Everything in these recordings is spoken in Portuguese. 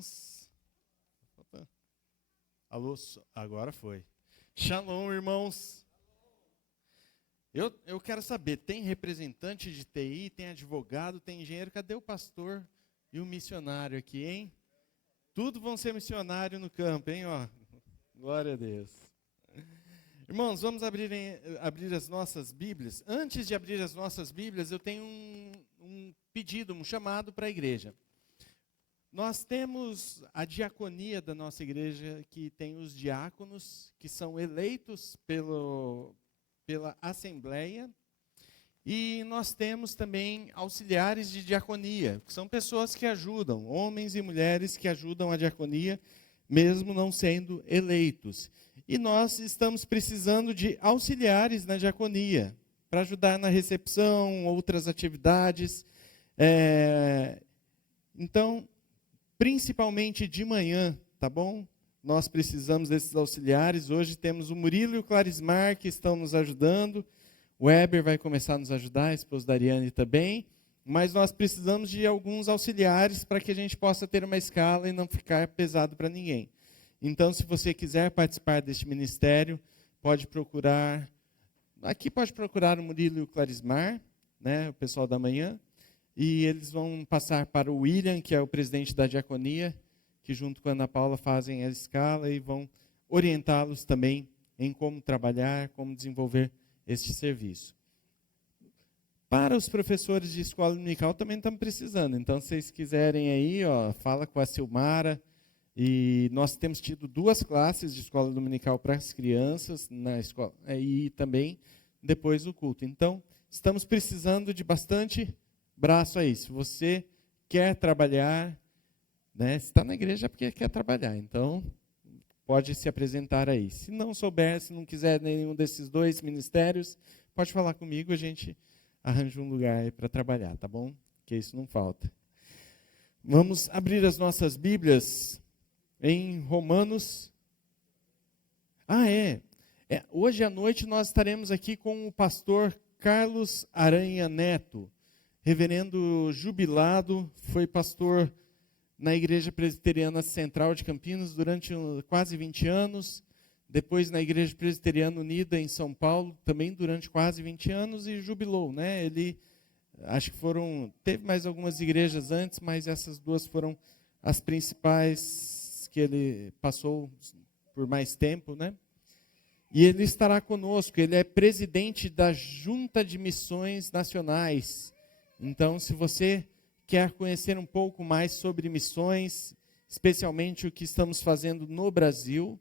irmãos. Alô, agora foi. Shalom, irmãos. Eu quero saber, tem representante de TI, tem advogado, tem engenheiro, cadê o pastor e o missionário aqui, hein? Tudo vão ser missionário no campo, hein? Ó, glória a Deus. Irmãos, vamos abrir as nossas Bíblias. Antes de abrir as nossas Bíblias, eu tenho um pedido, um chamado para a igreja. Nós temos a diaconia da nossa igreja, que tem os diáconos, que são eleitos pela Assembleia, e nós temos também auxiliares de diaconia, que são pessoas que ajudam, homens e mulheres que ajudam a diaconia, mesmo não sendo eleitos. E nós estamos precisando de auxiliares na diaconia, para ajudar na recepção, outras atividades. Então, principalmente de manhã, tá bom? Nós precisamos desses auxiliares. Hoje temos o Murilo e o Clarismar que estão nos ajudando. O Weber vai começar a nos ajudar, a esposa da Ariane também. Mas nós precisamos de alguns auxiliares para que a gente possa ter uma escala e não ficar pesado para ninguém. Então, se você quiser participar deste ministério, pode procurar. Aqui pode procurar o Murilo e o Clarismar, né, o pessoal da manhã. E eles vão passar para o William, que é o presidente da diaconia, que junto com a Ana Paula fazem a escala e vão orientá-los também em como trabalhar, como desenvolver este serviço. Para os professores de escola dominical também estamos precisando. Então, se vocês quiserem aí, ó, fala com a Silmara. E nós temos tido 2 classes de escola dominical para as crianças na escola e também depois do culto. Então, estamos precisando de bastante braço aí. Se você quer trabalhar, né, se está na igreja é porque quer trabalhar. Então, pode se apresentar aí. Se não souber, se não quiser nenhum desses 2 ministérios, pode falar comigo, a gente arranja um lugar aí para trabalhar, tá bom? Que isso não falta. Vamos abrir as nossas Bíblias em Romanos. Hoje à noite nós estaremos aqui com o pastor Carlos Aranha Neto, reverendo jubilado, foi pastor na Igreja Presbiteriana Central de Campinas durante quase 20 anos, depois na Igreja Presbiteriana Unida em São Paulo, também durante quase 20 anos, e jubilou, né? Ele, acho que teve mais algumas igrejas antes, mas essas 2 foram as principais que ele passou por mais tempo, né? E ele estará conosco, ele é presidente da Junta de Missões Nacionais. Então, se você quer conhecer um pouco mais sobre missões, especialmente o que estamos fazendo no Brasil,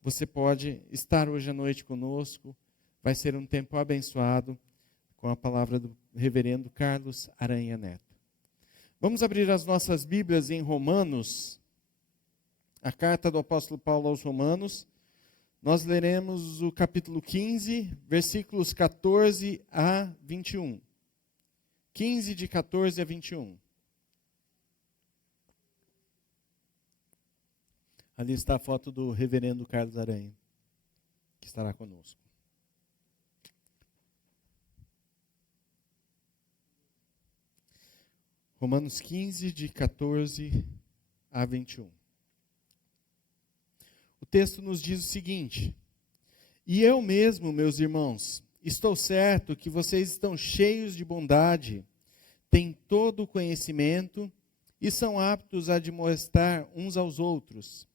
você pode estar hoje à noite conosco. Vai ser um tempo abençoado com a palavra do reverendo Carlos Aranha Neto. Vamos abrir as nossas Bíblias em Romanos, a carta do apóstolo Paulo aos Romanos. Nós leremos o capítulo 15, versículos 14 a 21. 15, de 14 a 21. Ali está a foto do reverendo Carlos Aranha, que estará conosco. Romanos 15, de 14 a 21. O texto nos diz o seguinte: E eu mesmo, meus irmãos, estou certo que vocês estão cheios de bondade, têm todo o conhecimento e são aptos a admoestar uns aos outros.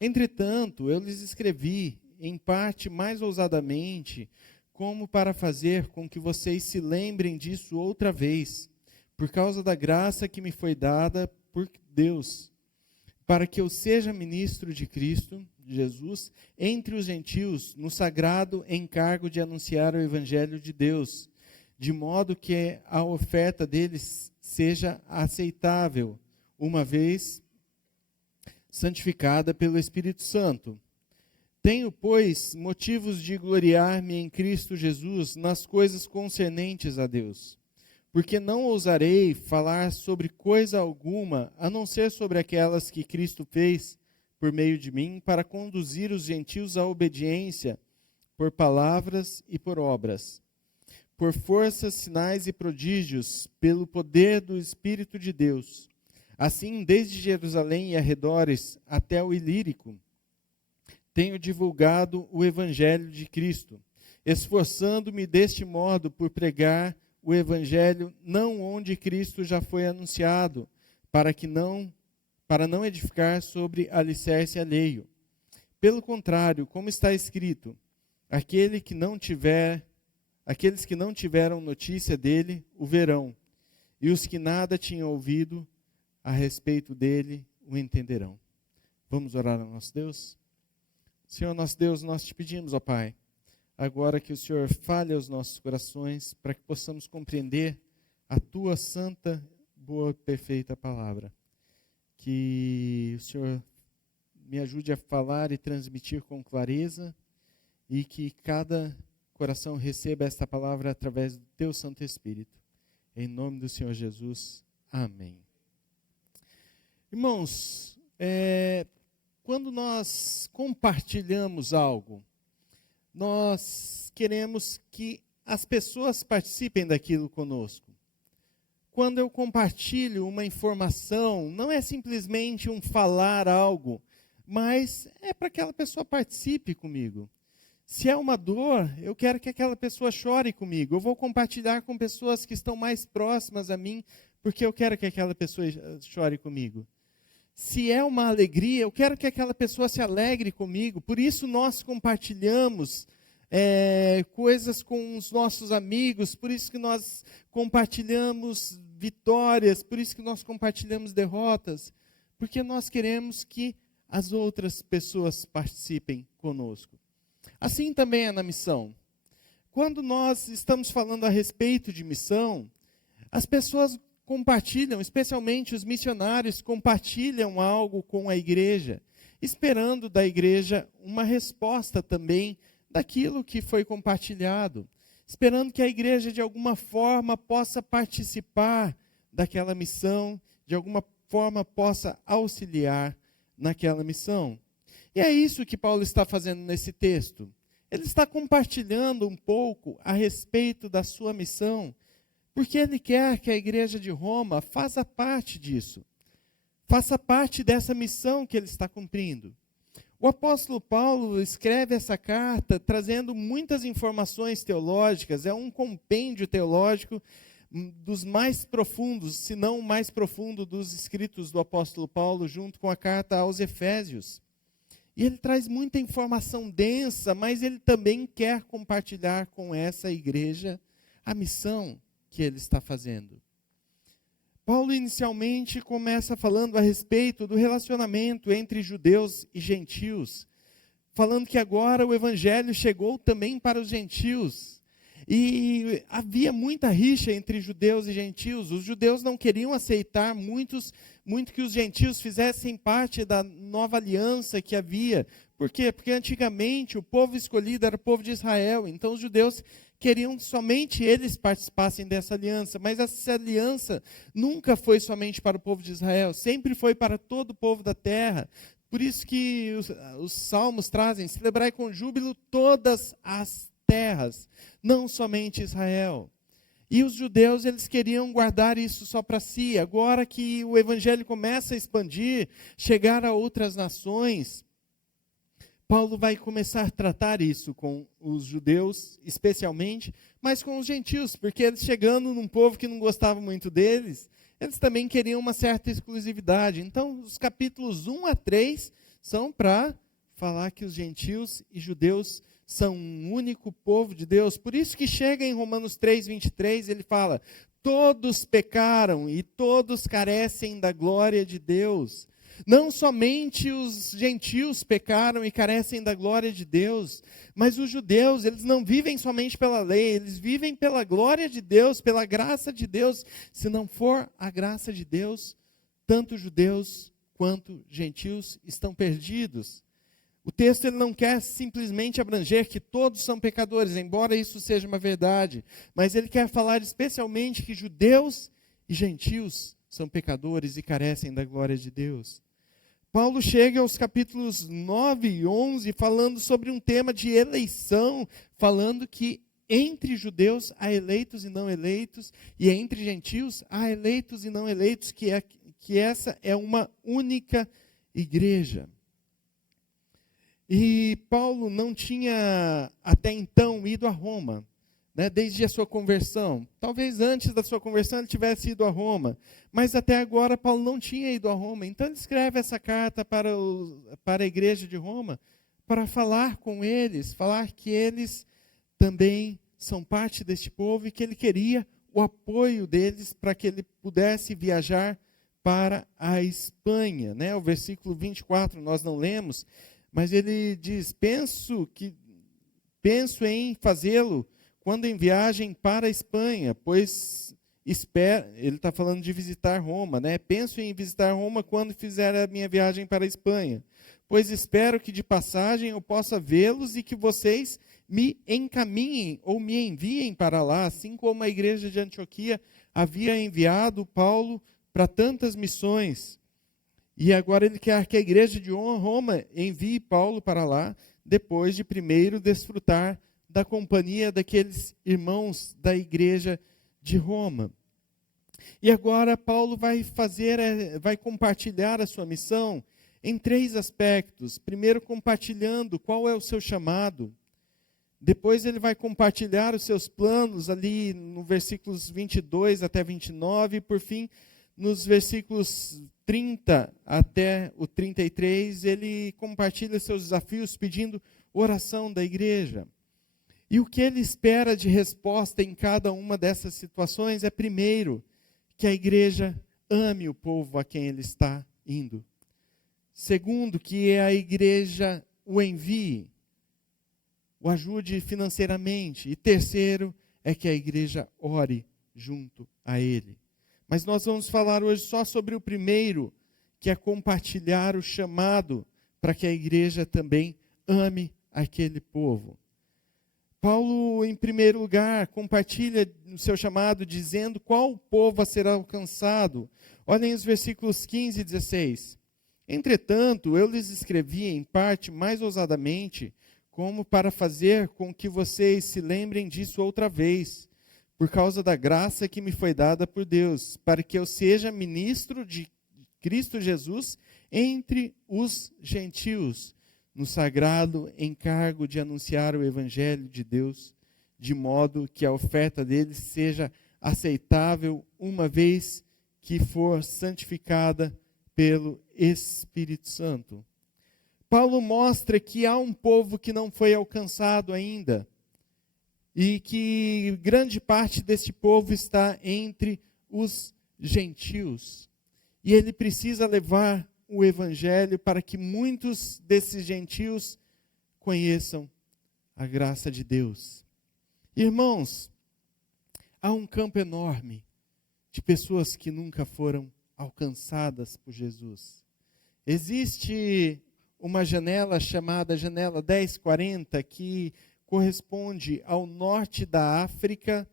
Entretanto, eu lhes escrevi, em parte mais ousadamente, como para fazer com que vocês se lembrem disso outra vez, por causa da graça que me foi dada por Deus, para que eu seja ministro de Cristo Jesus entre os gentios, no sagrado encargo de anunciar o evangelho de Deus, de modo que a oferta deles seja aceitável, uma vez santificada pelo Espírito Santo. Tenho, pois, motivos de gloriar-me em Cristo Jesus nas coisas concernentes a Deus, porque não ousarei falar sobre coisa alguma, a não ser sobre aquelas que Cristo fez por meio de mim, para conduzir os gentios à obediência, por palavras e por obras, por forças, sinais e prodígios, pelo poder do Espírito de Deus, Assim, desde Jerusalém e arredores até o Ilírico, tenho divulgado o Evangelho de Cristo, esforçando-me deste modo por pregar o Evangelho não onde Cristo já foi anunciado, para não edificar sobre alicerce alheio. Pelo contrário, como está escrito, aqueles que não tiveram notícia dele o verão, e os que nada tinham ouvido a respeito dele o entenderão. Vamos orar ao nosso Deus? Senhor nosso Deus, nós te pedimos, ó Pai, agora que o Senhor fale aos nossos corações, para que possamos compreender a tua santa, boa e perfeita palavra. Que o Senhor me ajude a falar e transmitir com clareza, e que cada coração receba esta palavra através do teu Santo Espírito. Em nome do Senhor Jesus. Amém. Irmãos, quando nós compartilhamos algo, nós queremos que as pessoas participem daquilo conosco. Quando eu compartilho uma informação, não é simplesmente um falar algo, mas é para que aquela pessoa participe comigo. Se é uma dor, eu quero que aquela pessoa chore comigo. Eu vou compartilhar com pessoas que estão mais próximas a mim, porque eu quero que aquela pessoa chore comigo. Se é uma alegria, eu quero que aquela pessoa se alegre comigo. Por isso nós compartilhamos coisas com os nossos amigos, por isso que nós compartilhamos vitórias, por isso que nós compartilhamos derrotas, porque nós queremos que as outras pessoas participem conosco. Assim também é na missão. Quando nós estamos falando a respeito de missão, as pessoas compartilham, especialmente os missionários, compartilham algo com a igreja, esperando da igreja uma resposta também daquilo que foi compartilhado, esperando que a igreja de alguma forma possa participar daquela missão, de alguma forma possa auxiliar naquela missão. E é isso que Paulo está fazendo nesse texto. Ele está compartilhando um pouco a respeito da sua missão, porque ele quer que a igreja de Roma faça parte disso, faça parte dessa missão que ele está cumprindo. O apóstolo Paulo escreve essa carta trazendo muitas informações teológicas, é um compêndio teológico dos mais profundos, se não o mais profundo dos escritos do apóstolo Paulo, junto com a carta aos Efésios. E ele traz muita informação densa, mas ele também quer compartilhar com essa igreja a missão que ele está fazendo. Paulo inicialmente começa falando a respeito do relacionamento entre judeus e gentios, falando que agora o evangelho chegou também para os gentios. E havia muita rixa entre judeus e gentios. Os judeus não queriam aceitar muito que os gentios fizessem parte da nova aliança que havia. Por quê? Porque antigamente o povo escolhido era o povo de Israel. Então os judeus queriam que somente eles participassem dessa aliança. Mas essa aliança nunca foi somente para o povo de Israel. Sempre foi para todo o povo da terra. Por isso que os salmos trazem: celebrai com júbilo todas as terras, não somente Israel. E os judeus, eles queriam guardar isso só para si. Agora que o evangelho começa a expandir, chegar a outras nações, Paulo vai começar a tratar isso com os judeus, especialmente, mas com os gentios, porque eles chegando num povo que não gostava muito deles, eles também queriam uma certa exclusividade. Então, os capítulos 1 a 3 são para falar que os gentios e judeus são um único povo de Deus. Por isso que chega em Romanos 3, 23, ele fala: todos pecaram e todos carecem da glória de Deus. Não somente os gentios pecaram e carecem da glória de Deus, mas os judeus, eles não vivem somente pela lei, eles vivem pela glória de Deus, pela graça de Deus. Se não for a graça de Deus, tanto judeus quanto gentios estão perdidos. O texto ele não quer simplesmente abranger que todos são pecadores, embora isso seja uma verdade, mas ele quer falar especialmente que judeus e gentios são pecadores e carecem da glória de Deus. Paulo chega aos capítulos 9 e 11 falando sobre um tema de eleição, falando que entre judeus há eleitos e não eleitos, e entre gentios há eleitos e não eleitos, que que essa é uma única igreja. E Paulo não tinha até então ido a Roma, né, desde a sua conversão. Talvez antes da sua conversão ele tivesse ido a Roma, mas até agora Paulo não tinha ido a Roma. Então ele escreve essa carta para a igreja de Roma, para falar com eles, falar que eles também são parte deste povo e que ele queria o apoio deles para que ele pudesse viajar para a Espanha, né? O versículo 24 nós não lemos, mas ele diz: penso em fazê-lo quando em viagem para a Espanha, pois ele está falando de visitar Roma, né? Penso em visitar Roma quando fizer a minha viagem para a Espanha, pois espero que de passagem eu possa vê-los e que vocês me encaminhem ou me enviem para lá, assim como a igreja de Antioquia havia enviado Paulo para tantas missões. E agora ele quer que a igreja de Roma envie Paulo para lá, depois de primeiro desfrutar da companhia daqueles irmãos da igreja de Roma. E agora Paulo vai compartilhar a sua missão em 3 aspectos. Primeiro, compartilhando qual é o seu chamado. Depois ele vai compartilhar os seus planos ali no versículos 22 até 29, e por fim, nos versículos 30 até o 33, ele compartilha seus desafios pedindo oração da igreja. E o que ele espera de resposta em cada uma dessas situações é, primeiro, que a igreja ame o povo a quem ele está indo. Segundo, que a igreja o envie, o ajude financeiramente. E terceiro, é que a igreja ore junto a ele. Mas nós vamos falar hoje só sobre o primeiro, que é compartilhar o chamado para que a igreja também ame aquele povo. Paulo, em primeiro lugar, compartilha o seu chamado dizendo qual povo a ser alcançado. Olhem os versículos 15 e 16. Entretanto, eu lhes escrevi em parte mais ousadamente, como para fazer com que vocês se lembrem disso outra vez, por causa da graça que me foi dada por Deus, para que eu seja ministro de Cristo Jesus entre os gentios, no sagrado encargo de anunciar o evangelho de Deus, de modo que a oferta deles seja aceitável, uma vez que for santificada pelo Espírito Santo. Paulo mostra que há um povo que não foi alcançado ainda, e que grande parte deste povo está entre os gentios. E ele precisa levar o evangelho para que muitos desses gentios conheçam a graça de Deus. Irmãos, há um campo enorme de pessoas que nunca foram alcançadas por Jesus. Existe uma janela chamada janela 1040 que corresponde ao norte da África,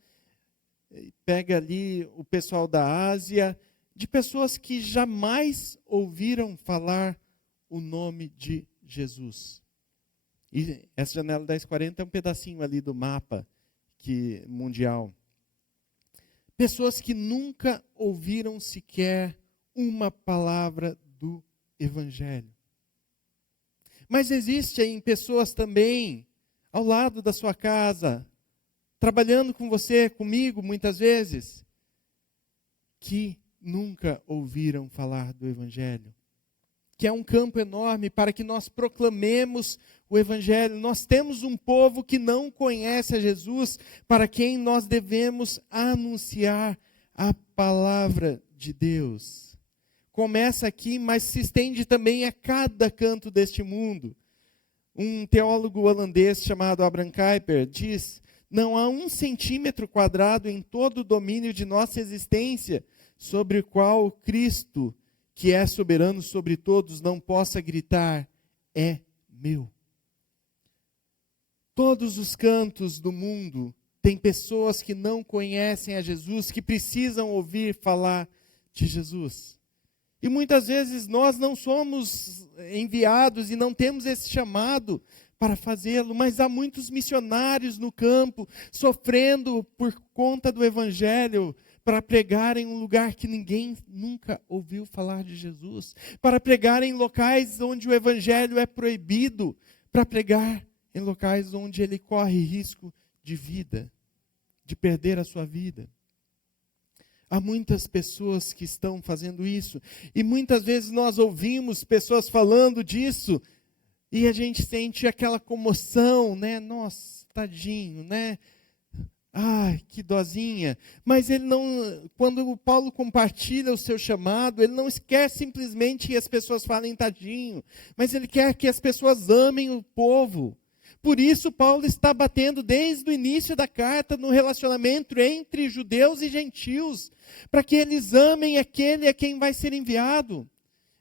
pega ali o pessoal da Ásia, de pessoas que jamais ouviram falar o nome de Jesus. E essa janela 1040 é um pedacinho ali do mapa mundial. Pessoas que nunca ouviram sequer uma palavra do Evangelho. Mas existem pessoas também ao lado da sua casa, trabalhando com você, comigo, muitas vezes, que nunca ouviram falar do Evangelho. Que é um campo enorme para que nós proclamemos o Evangelho. Nós temos um povo que não conhece a Jesus, para quem nós devemos anunciar a palavra de Deus. Começa aqui, mas se estende também a cada canto deste mundo. Um teólogo holandês chamado Abraham Kuyper diz: não há 1 centímetro quadrado em todo o domínio de nossa existência sobre o qual Cristo, que é soberano sobre todos, não possa gritar: é meu. Todos os cantos do mundo tem pessoas que não conhecem a Jesus, que precisam ouvir falar de Jesus. E muitas vezes nós não somos enviados e não temos esse chamado para fazê-lo, mas há muitos missionários no campo sofrendo por conta do Evangelho, para pregar em um lugar que ninguém nunca ouviu falar de Jesus, para pregar em locais onde o evangelho é proibido, para pregar em locais onde ele corre risco de vida, de perder a sua vida. Há muitas pessoas que estão fazendo isso, e muitas vezes nós ouvimos pessoas falando disso, e a gente sente aquela comoção, né? Nossa, tadinho, né? Ai, que dozinha. Mas ele não, quando o Paulo compartilha o seu chamado, ele não quer simplesmente que as pessoas falem tadinho, mas ele quer que as pessoas amem o povo. Por isso Paulo está batendo desde o início da carta no relacionamento entre judeus e gentios, para que eles amem aquele a quem vai ser enviado.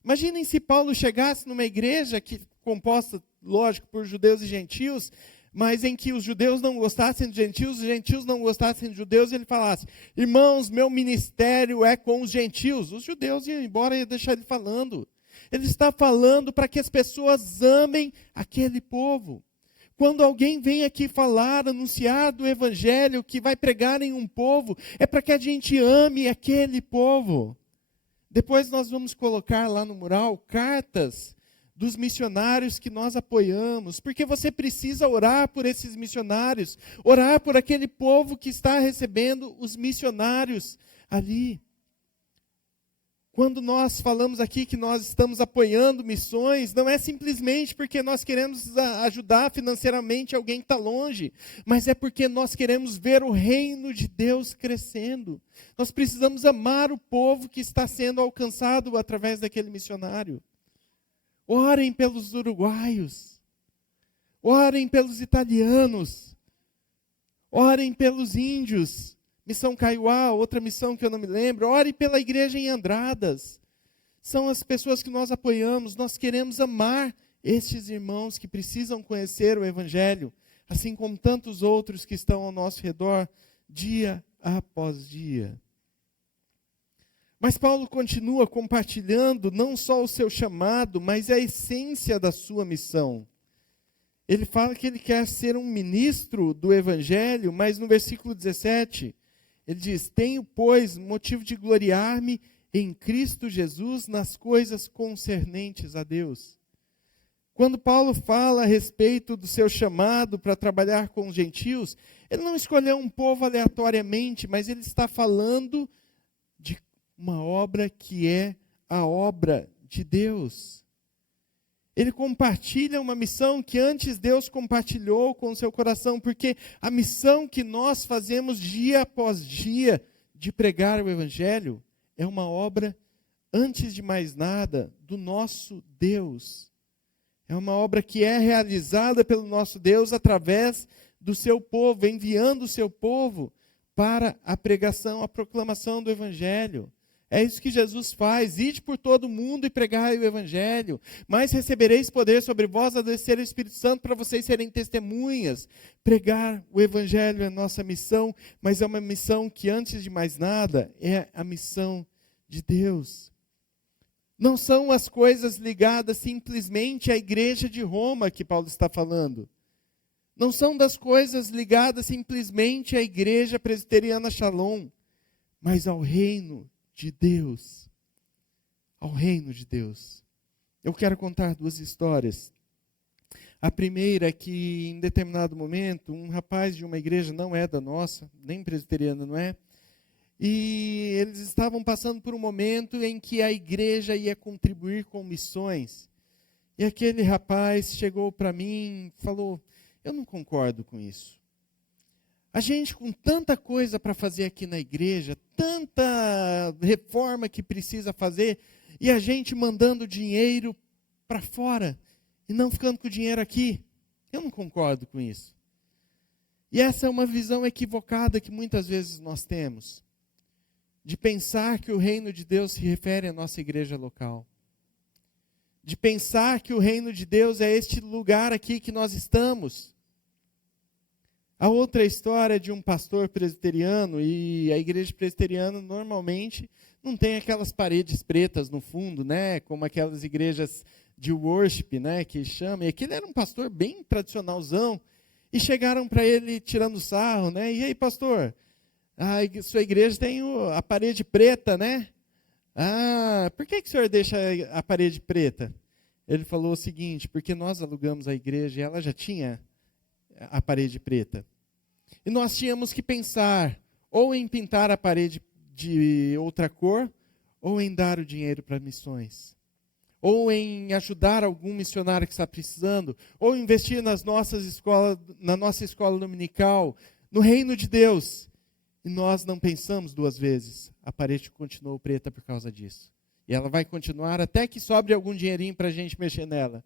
Imaginem se Paulo chegasse numa igreja composta, lógico, por judeus e gentios, mas em que os judeus não gostassem dos gentios, os gentios não gostassem dos judeus, e ele falasse: irmãos, meu ministério é com os gentios. Os judeus iam embora e ia deixar ele falando. Ele está falando para que as pessoas amem aquele povo. Quando alguém vem aqui falar, anunciar do evangelho, que vai pregar em um povo, é para que a gente ame aquele povo. Depois nós vamos colocar lá no mural cartas dos missionários que nós apoiamos, porque você precisa orar por esses missionários, orar por aquele povo que está recebendo os missionários ali. Quando nós falamos aqui que nós estamos apoiando missões, não é simplesmente porque nós queremos ajudar financeiramente alguém que está longe, mas é porque nós queremos ver o reino de Deus crescendo. Nós precisamos amar o povo que está sendo alcançado através daquele missionário. Orem pelos uruguaios, orem pelos italianos, orem pelos índios. Missão Kaiowá, outra missão que eu não me lembro, ore pela igreja em Andradas. São as pessoas que nós apoiamos, nós queremos amar estes irmãos que precisam conhecer o evangelho, assim como tantos outros que estão ao nosso redor, dia após dia. Mas Paulo continua compartilhando não só o seu chamado, mas a essência da sua missão. Ele fala que ele quer ser um ministro do evangelho, mas no versículo 17... ele diz: tenho, pois, motivo de gloriar-me em Cristo Jesus nas coisas concernentes a Deus. Quando Paulo fala a respeito do seu chamado para trabalhar com os gentios, ele não escolheu um povo aleatoriamente, mas ele está falando de uma obra que é a obra de Deus. Ele compartilha uma missão que antes Deus compartilhou com o seu coração, porque a missão que nós fazemos dia após dia de pregar o evangelho é uma obra, antes de mais nada, do nosso Deus. É uma obra que é realizada pelo nosso Deus através do seu povo, enviando o seu povo para a pregação, a proclamação do evangelho. É isso que Jesus faz: ide por todo mundo e pregai o evangelho, mas recebereis poder sobre vós a descer o Espírito Santo para vocês serem testemunhas. Pregar o evangelho é nossa missão, mas é uma missão que, antes de mais nada, é a missão de Deus. Não são as coisas ligadas simplesmente à igreja de Roma que Paulo está falando. Não são das coisas ligadas simplesmente à igreja presbiteriana Shalom, mas ao reino de Deus, ao reino de Deus. Eu quero contar duas histórias. A primeira é que, em determinado momento, um rapaz de uma igreja, não é da nossa, nem presbiteriana, não é? E eles estavam passando por um momento em que a igreja ia contribuir com missões. E aquele rapaz chegou para mim e falou: eu não concordo com isso. A gente com tanta coisa para fazer aqui na igreja, tanta reforma que precisa fazer, e a gente mandando dinheiro para fora e não ficando com o dinheiro aqui. Eu não concordo com isso. E essa é uma visão equivocada que muitas vezes nós temos, de pensar que o reino de Deus se refere à nossa igreja local. De pensar que o reino de Deus é este lugar aqui que nós estamos. A outra história é de um pastor presbiteriano, e a igreja presbiteriana normalmente não tem aquelas paredes pretas no fundo, né, como aquelas igrejas de worship, né, que chama. E aquele era um pastor bem tradicionalzão, e chegaram para ele tirando sarro, né? E aí, pastor, Sua igreja tem a parede preta, né? Por que o senhor deixa a parede preta? Ele falou o seguinte, porque nós alugamos a igreja e ela já tinha a parede preta. E nós tínhamos que pensar ou em pintar a parede de outra cor, ou em dar o dinheiro para missões, ou em ajudar algum missionário que está precisando, ou investir na nossa escola dominical, no reino de Deus. E nós não pensamos duas vezes. A parede continuou preta por causa disso. E ela vai continuar até que sobre algum dinheirinho para a gente mexer nela.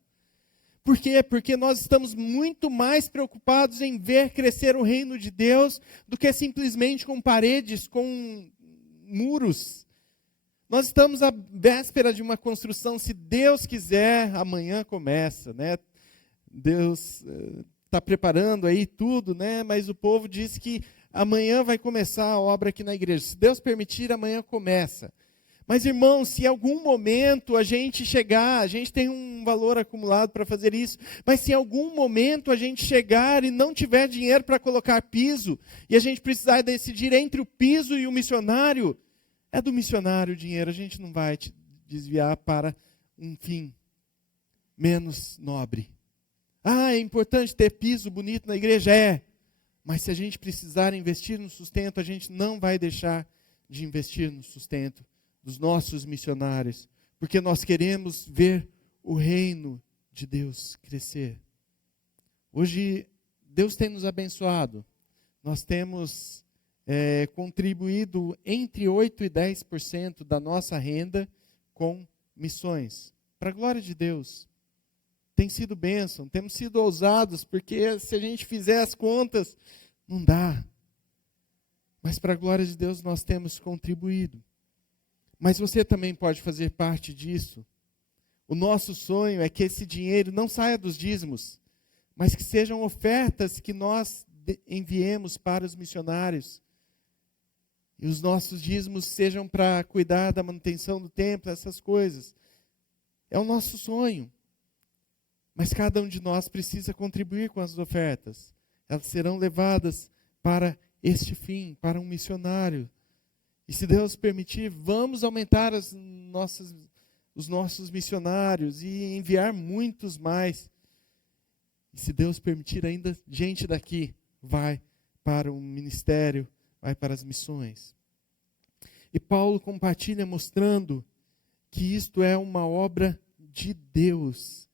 Por quê? Porque nós estamos muito mais preocupados em ver crescer o reino de Deus do que simplesmente com paredes, com muros. Nós estamos à véspera de uma construção, se Deus quiser, amanhã começa, né? Deus está preparando aí tudo, né? Mas o povo diz que amanhã vai começar a obra aqui na igreja. Se Deus permitir, amanhã começa. Mas, irmãos, se em algum momento a gente chegar, a gente tem um valor acumulado para fazer isso, mas se em algum momento a gente chegar e não tiver dinheiro para colocar piso, e a gente precisar decidir entre o piso e o missionário, é do missionário o dinheiro, a gente não vai desviar para um fim menos nobre. É importante ter piso bonito na igreja? Mas se a gente precisar investir no sustento, a gente não vai deixar de investir no sustento dos nossos missionários, porque nós queremos ver o reino de Deus crescer. Hoje, Deus tem nos abençoado. Nós temos contribuído entre 8% e 10% da nossa renda com missões. Para a glória de Deus. Tem sido bênção, temos sido ousados, porque se a gente fizer as contas, não dá. Mas para a glória de Deus nós temos contribuído. Mas você também pode fazer parte disso. O nosso sonho é que esse dinheiro não saia dos dízimos, mas que sejam ofertas que nós enviemos para os missionários. E os nossos dízimos sejam para cuidar da manutenção do templo, essas coisas. É o nosso sonho. Mas cada um de nós precisa contribuir com as ofertas. Elas serão levadas para este fim, para um missionário. E se Deus permitir, vamos aumentar os nossos missionários e enviar muitos mais. E se Deus permitir, ainda gente daqui vai para o ministério, vai para as missões. E Paulo compartilha mostrando que isto é uma obra de Deus.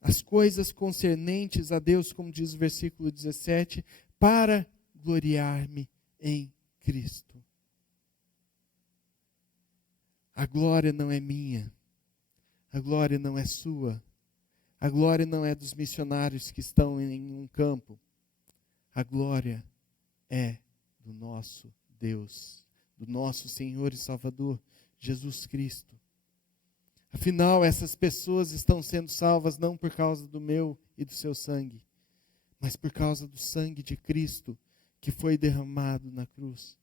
As coisas concernentes a Deus, como diz o versículo 17, para gloriar-me em Cristo. A glória não é minha, a glória não é sua, a glória não é dos missionários que estão em um campo, a glória é do nosso Deus, do nosso Senhor e Salvador, Jesus Cristo. Afinal, essas pessoas estão sendo salvas não por causa do meu e do seu sangue, mas por causa do sangue de Cristo que foi derramado na cruz.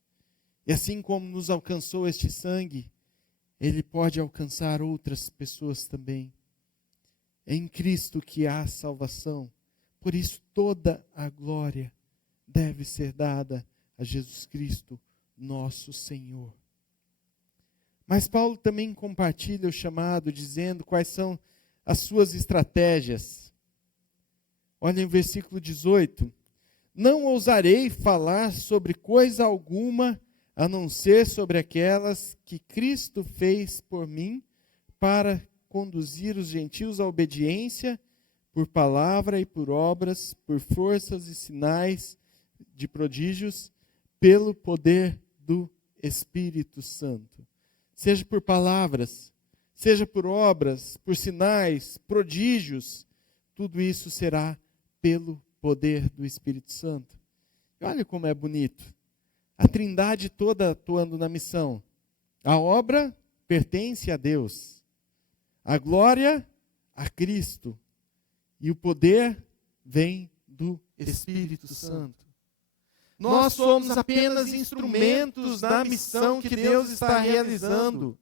E assim como nos alcançou este sangue, Ele pode alcançar outras pessoas também. É em Cristo que há salvação. Por isso toda a glória deve ser dada a Jesus Cristo, nosso Senhor. Mas Paulo também compartilha o chamado, dizendo quais são as suas estratégias. Olha em versículo 18. Não ousarei falar sobre coisa alguma, a não ser sobre aquelas que Cristo fez por mim, para conduzir os gentios à obediência, por palavra e por obras, por forças e sinais de prodígios, pelo poder do Espírito Santo. Seja por palavras, seja por obras, por sinais, prodígios, tudo isso será pelo poder do Espírito Santo. E olha como é bonito. A Trindade toda atuando na missão. A obra pertence a Deus. A glória a Cristo. E o poder vem do Espírito Santo. Nós somos apenas instrumentos da missão que Deus está realizando.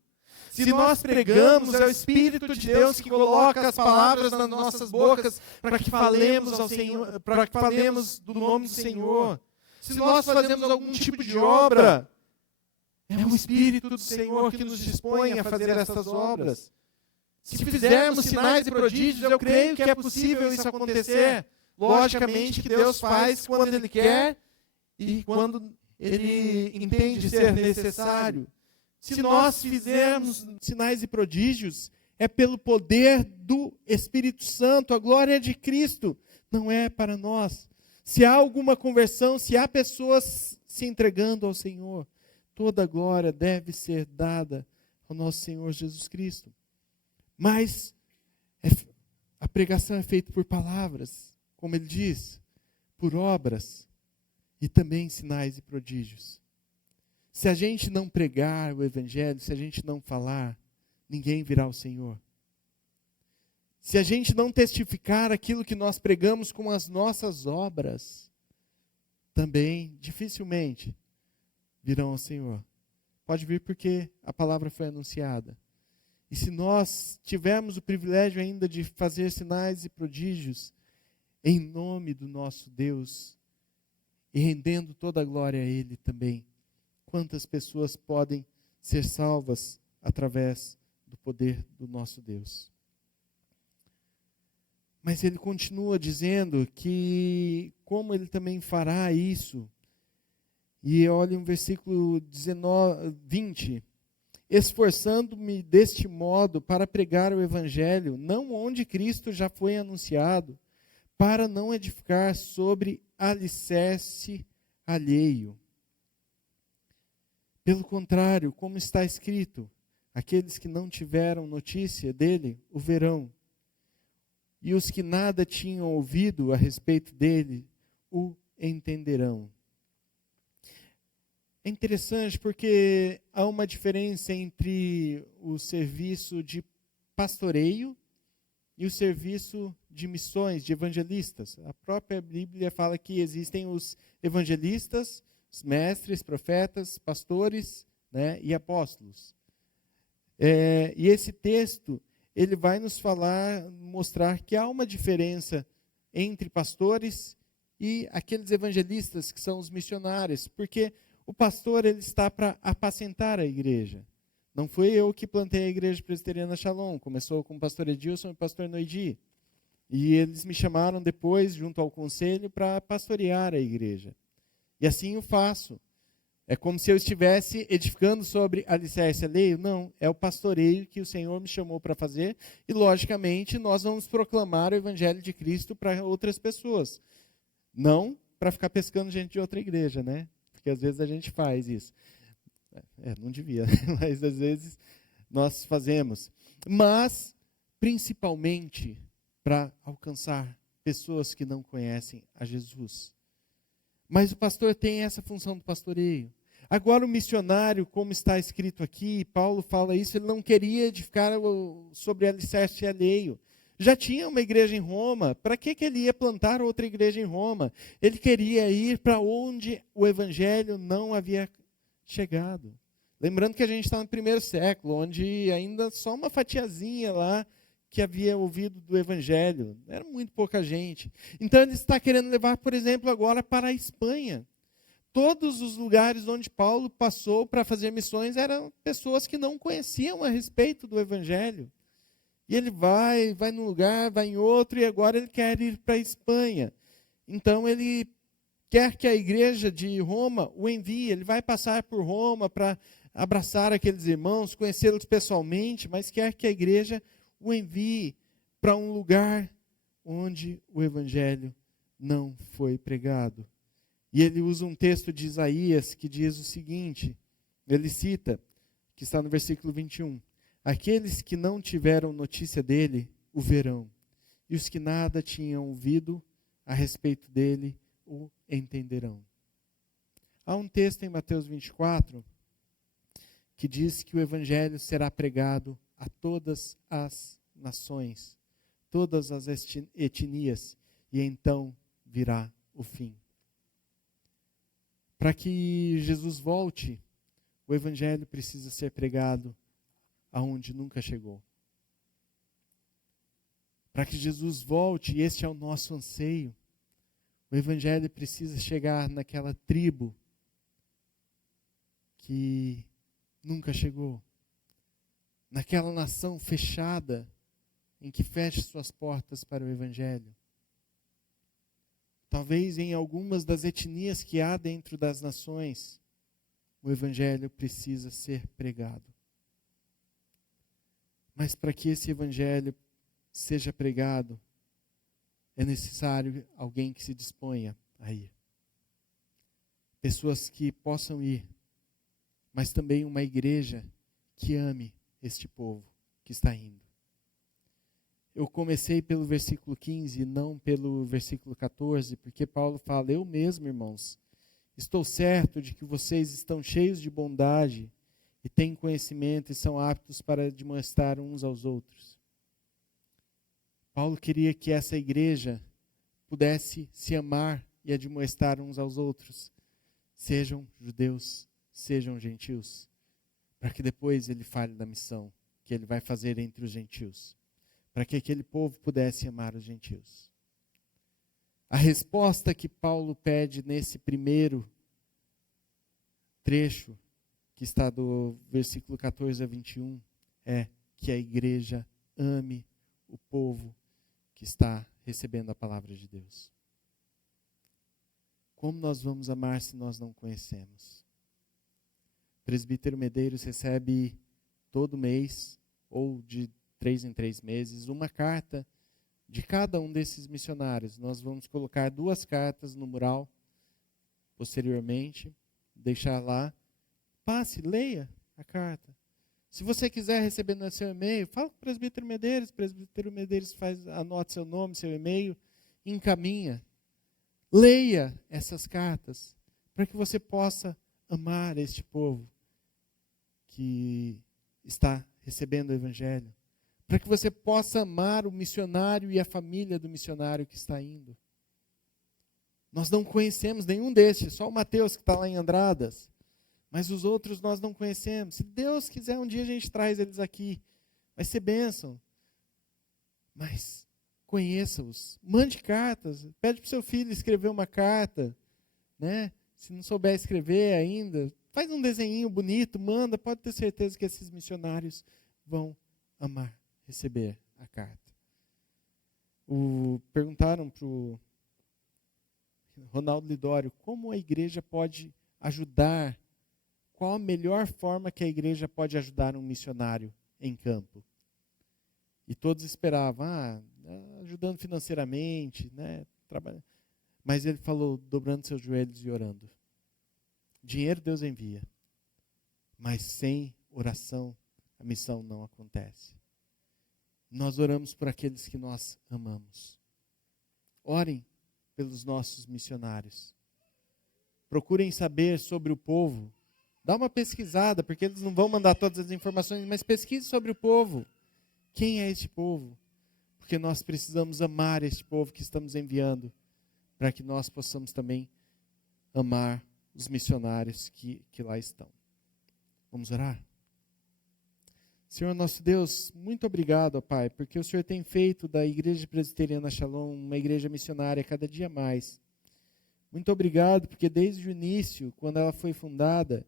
Se nós pregamos, é o Espírito de Deus que coloca as palavras nas nossas bocas para que falemos ao Senhor, para que falemos do nome do Senhor. se nós fazemos algum tipo de obra, é o Espírito do Senhor que nos dispõe a fazer essas obras. Se fizermos sinais e prodígios, eu creio que é possível isso acontecer. Logicamente que Deus faz quando Ele quer e quando Ele entende ser necessário. Se nós fizermos sinais e prodígios, é pelo poder do Espírito Santo, a glória de Cristo, não é para nós. Se há alguma conversão, se há pessoas se entregando ao Senhor, toda a glória deve ser dada ao nosso Senhor Jesus Cristo. Mas a pregação é feita por palavras, como ele diz, por obras e também sinais e prodígios. Se a gente não pregar o Evangelho, se a gente não falar, ninguém virá ao Senhor. Se a gente não testificar aquilo que nós pregamos com as nossas obras, também dificilmente virão ao Senhor. Pode vir porque a palavra foi anunciada. E se nós tivermos o privilégio ainda de fazer sinais e prodígios em nome do nosso Deus e rendendo toda a glória a Ele também, quantas pessoas podem ser salvas através do poder do nosso Deus? Mas ele continua dizendo que como ele também fará isso. E olha o versículo 20. Esforçando-me deste modo para pregar o Evangelho, não onde Cristo já foi anunciado, para não edificar sobre alicerce alheio. Pelo contrário, como está escrito, aqueles que não tiveram notícia dele o verão, e os que nada tinham ouvido a respeito dele o entenderão. É interessante porque há uma diferença entre o serviço de pastoreio e o serviço de missões, de evangelistas. A própria Bíblia fala que existem os evangelistas, os mestres, profetas, pastores, né, e apóstolos. E esse texto, ele vai nos mostrar que há uma diferença entre pastores e aqueles evangelistas que são os missionários, porque o pastor ele está para apacentar a igreja. Não fui eu que plantei a igreja presbiteriana Shalom, começou com o pastor Edilson e o pastor Noidi. E eles me chamaram depois, junto ao conselho, para pastorear a igreja. E assim eu faço. É como se eu estivesse edificando sobre alicerce alheio? Não, é o pastoreio que o Senhor me chamou para fazer. E, logicamente, nós vamos proclamar o Evangelho de Cristo para outras pessoas. Não para ficar pescando gente de outra igreja, né? Porque às vezes a gente faz isso. Não devia, mas às vezes nós fazemos. Mas, principalmente, para alcançar pessoas que não conhecem a Jesus. Mas o pastor tem essa função do pastoreio. Agora o missionário, como está escrito aqui, Paulo fala isso, ele não queria edificar sobre alicerce alheio. Já tinha uma igreja em Roma, para que ele ia plantar outra igreja em Roma? Ele queria ir para onde o evangelho não havia chegado. Lembrando que a gente está no primeiro século, onde ainda só uma fatiazinha lá que havia ouvido do evangelho. Era muito pouca gente. Então ele está querendo levar, por exemplo, agora para a Espanha. Todos os lugares onde Paulo passou para fazer missões eram pessoas que não conheciam a respeito do evangelho. E ele vai num lugar, vai em outro, e agora ele quer ir para a Espanha. Então ele quer que a igreja de Roma o envie, ele vai passar por Roma para abraçar aqueles irmãos, conhecê-los pessoalmente, mas quer que a igreja o envie para um lugar onde o evangelho não foi pregado. E ele usa um texto de Isaías que diz o seguinte, ele cita, que está no versículo 21, aqueles que não tiveram notícia dele o verão, e os que nada tinham ouvido a respeito dele o entenderão. Há um texto em Mateus 24 que diz que o evangelho será pregado a todas as nações, todas as etnias, e então virá o fim. Para que Jesus volte, o evangelho precisa ser pregado aonde nunca chegou. Para que Jesus volte, e este é o nosso anseio, O Evangelho precisa chegar naquela tribo que nunca chegou, naquela nação fechada, em que fecha suas portas para o Evangelho. Talvez em algumas das etnias que há dentro das nações, o Evangelho precisa ser pregado. Mas para que esse Evangelho seja pregado, é necessário alguém que se disponha a ir. Pessoas que possam ir, mas também uma igreja que ame este povo que está indo. Eu comecei pelo versículo 15 e não pelo versículo 14, porque Paulo fala: eu mesmo, irmãos, estou certo de que vocês estão cheios de bondade e têm conhecimento e são aptos para demonstrar uns aos outros. Paulo queria que essa igreja pudesse se amar e admoestar uns aos outros, sejam judeus, sejam gentios, para que depois ele fale da missão que ele vai fazer entre os gentios, para que aquele povo pudesse amar os gentios. A resposta que Paulo pede nesse primeiro trecho, que está do versículo 14 a 21, é que a igreja ame o povo que está recebendo a palavra de Deus. Como nós vamos amar se nós não conhecemos? O presbítero Medeiros recebe todo mês, ou de 3 em 3 meses, uma carta de cada um desses missionários. Nós vamos colocar 2 cartas no mural, posteriormente, deixar lá. Passe, leia a carta. Se você quiser receber no seu e-mail, fala com o presbítero Medeiros. O presbítero Medeiros anota seu nome, seu e-mail, encaminha. Leia essas cartas, para que você possa amar este povo que está recebendo o Evangelho. Para que você possa amar o missionário e a família do missionário que está indo. Nós não conhecemos nenhum destes, só o Mateus que está lá em Andradas. Mas os outros nós não conhecemos. Se Deus quiser, um dia a gente traz eles aqui. Vai ser bênção. Mas conheça-os. Mande cartas. Pede para o seu filho escrever uma carta. Né? Se não souber escrever ainda, faz um desenhinho bonito, manda. Pode ter certeza que esses missionários vão amar receber a carta. Perguntaram para o Ronaldo Lidório como a igreja pode ajudar. Qual a melhor forma que a igreja pode ajudar um missionário em campo? E todos esperavam, ajudando financeiramente, né, trabalhando. Mas ele falou, dobrando seus joelhos e orando. Dinheiro Deus envia, mas sem oração a missão não acontece. Nós oramos por aqueles que nós amamos. Orem pelos nossos missionários. Procurem saber sobre o povo. Dá uma pesquisada, porque eles não vão mandar todas as informações, mas pesquise sobre o povo. Quem é este povo? Porque nós precisamos amar este povo que estamos enviando, para que nós possamos também amar os missionários que lá estão. Vamos orar? Senhor nosso Deus, muito obrigado, ó Pai, porque o Senhor tem feito da Igreja Presbiteriana Shalom uma igreja missionária cada dia mais. Muito obrigado, porque desde o início, quando ela foi fundada,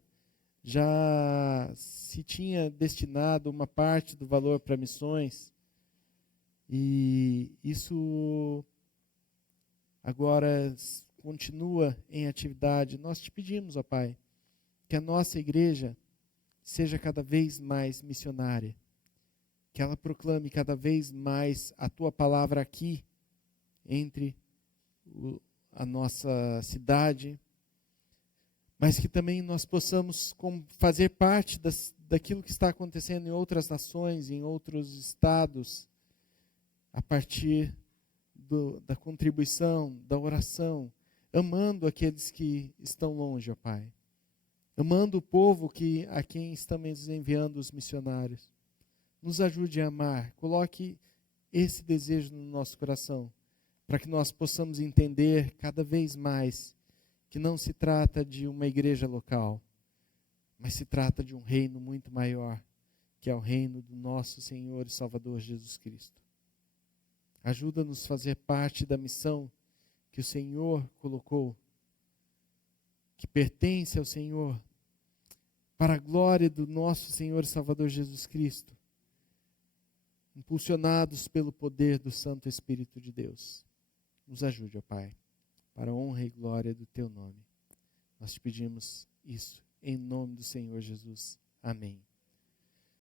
já se tinha destinado uma parte do valor para missões, e isso agora continua em atividade. Nós te pedimos, ó Pai, que a nossa igreja seja cada vez mais missionária, que ela proclame cada vez mais a Tua palavra aqui, entre a nossa cidade, mas que também nós possamos fazer parte daquilo que está acontecendo em outras nações, em outros estados, a partir da contribuição, da oração, amando aqueles que estão longe, ó Pai. Amando o povo a quem estamos enviando os missionários. Nos ajude a amar, coloque esse desejo no nosso coração, para que nós possamos entender cada vez mais que não se trata de uma igreja local, mas se trata de um reino muito maior, que é o reino do nosso Senhor e Salvador Jesus Cristo. Ajuda-nos a fazer parte da missão que que o Senhor colocou, que pertence ao Senhor, para a glória do nosso Senhor e Salvador Jesus Cristo, impulsionados pelo poder do Santo Espírito de Deus. Nos ajude, ó Pai, para a honra e glória do Teu nome. Nós te pedimos isso em nome do Senhor Jesus. Amém.